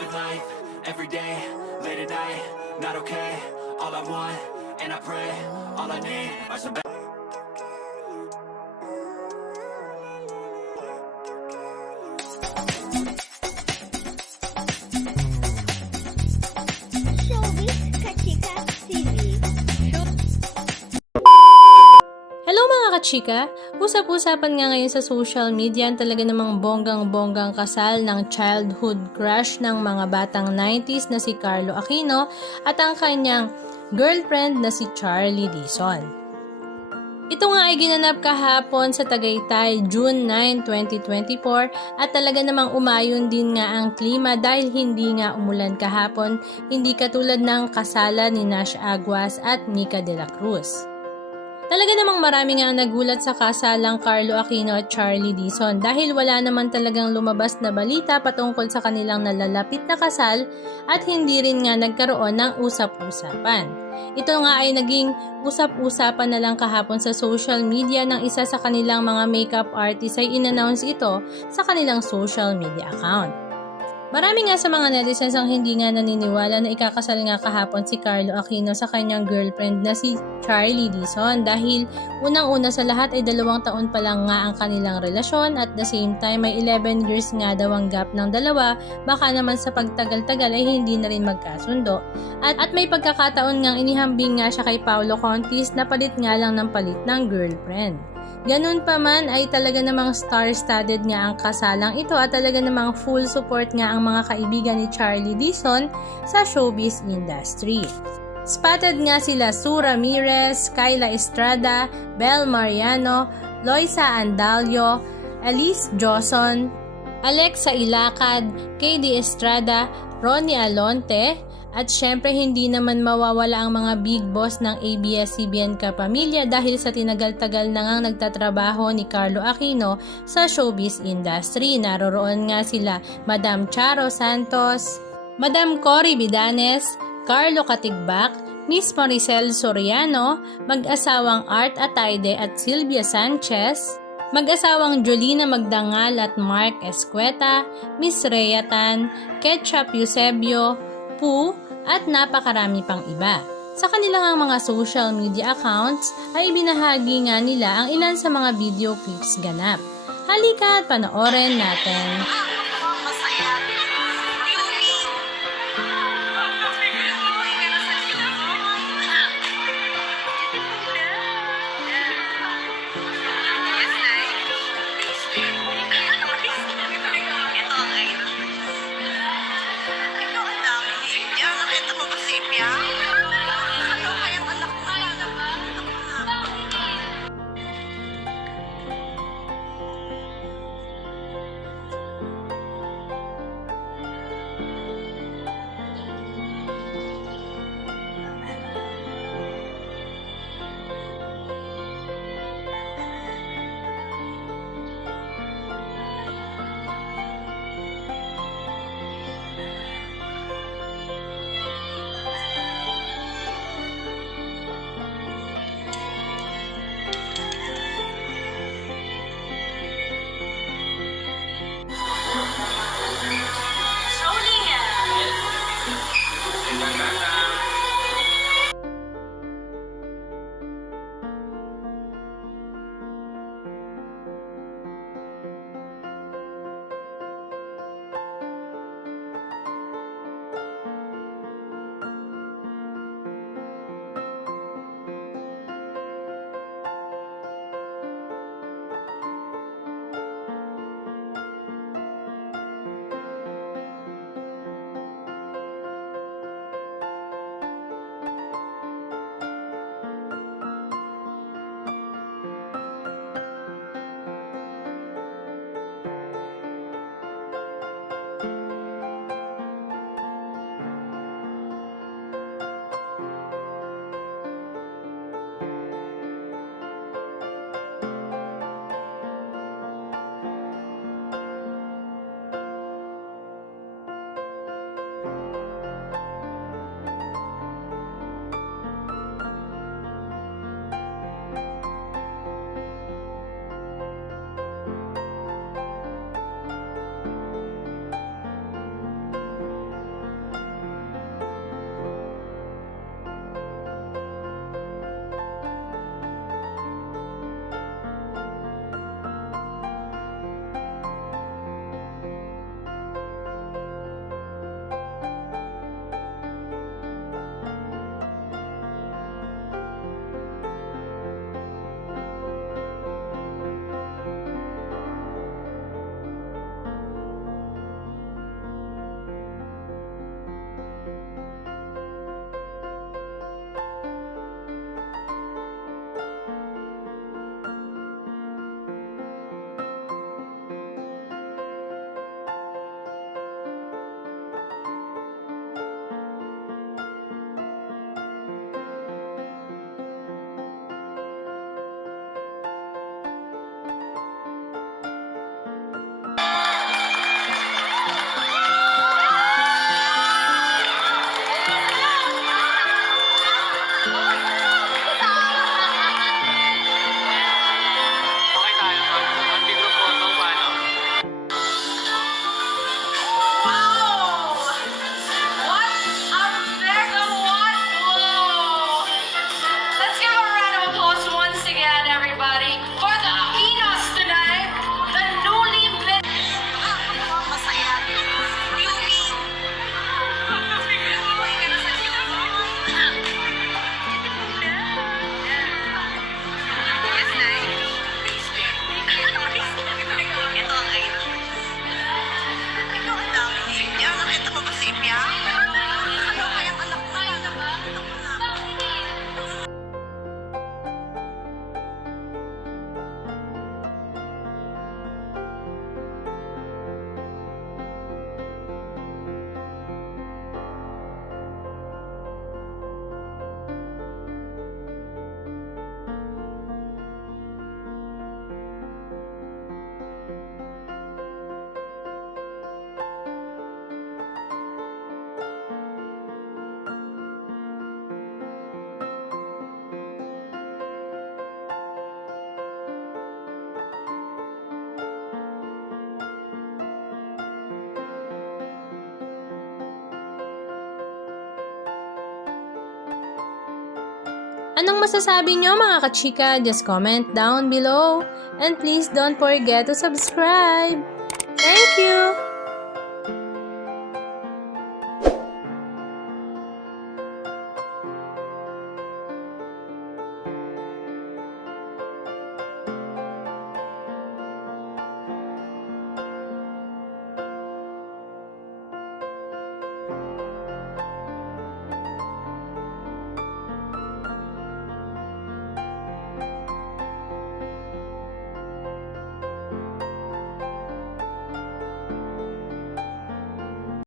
living life, every day, late at night, not okay. All I want, and I pray, all I need are some Showbiz Kachika TV. Hello mga kachika! Usap-usapan nga ngayon sa social media ang talaga namang bonggang-bonggang kasal ng childhood crush ng mga batang 90s na si Carlo Aquino at ang kanyang girlfriend na si Charlie Dizon. Ito nga ay ginanap kahapon sa Tagaytay, June 9, 2024 at talaga namang umayon din nga ang klima dahil hindi nga umulan kahapon, hindi katulad ng kasalan ni Nash Aguas at Nika de la Cruz. Talaga namang marami nga ang nagulat sa kasalang Carlo Aquino at Charlie Dizon dahil wala naman talagang lumabas na balita patungkol sa kanilang nalalapit na kasal at hindi rin nga nagkaroon ng usap-usapan. Ito nga ay naging usap-usapan na lang kahapon sa social media ng isa sa kanilang mga makeup artist ay in-announce ito sa kanilang social media account. Marami nga sa mga netizens ang hindi nga naniniwala na ikakasal nga kahapon si Carlo Aquino sa kanyang girlfriend na si Charlie Dizon dahil unang-una sa lahat ay 2 taon pa lang nga ang kanilang relasyon at the same time may 11 years nga daw ang gap ng dalawa, baka naman sa pagtagal-tagal ay hindi na rin magkasundo. At may pagkakataon ngang inihambing nga siya kay Paolo Contis na palit nga lang ng palit ng girlfriend. Ganun pa man ay talaga namang star-studded nga ang kasalang ito at talaga namang full support nga ang mga kaibigan ni Charlie Dizon sa showbiz industry. Spotted nga sila Sue Ramirez, Kyla Estrada, Bel Mariano, Loisa Andalio, Elise Joson, Alexa Ilacad, KD Estrada, Ronnie Alonte, at syempre hindi naman mawawala ang mga big boss ng ABS-CBN kapamilya dahil sa tinagal-tagal na ngang nagtatrabaho ni Carlo Aquino sa showbiz industry. Naroroon nga sila Madam Charo Santos, Madam Cory Bidanes, Carlo Katigbak, Miss Maricel Soriano, mag-asawang Art Ataide at Sylvia Sanchez, mag-asawang Jolina Magdangal at Mark Escueta, Miss Rhea Tan, Ketchup Eusebio, Poo, at napakarami pang iba. Sa kanilang mga social media accounts ay binahagi nga nila ang ilan sa mga video clips ganap. Halika at panoorin natin. Anong masasabi nyo mga kachika? Just comment down below. And please don't forget to subscribe. Thank you!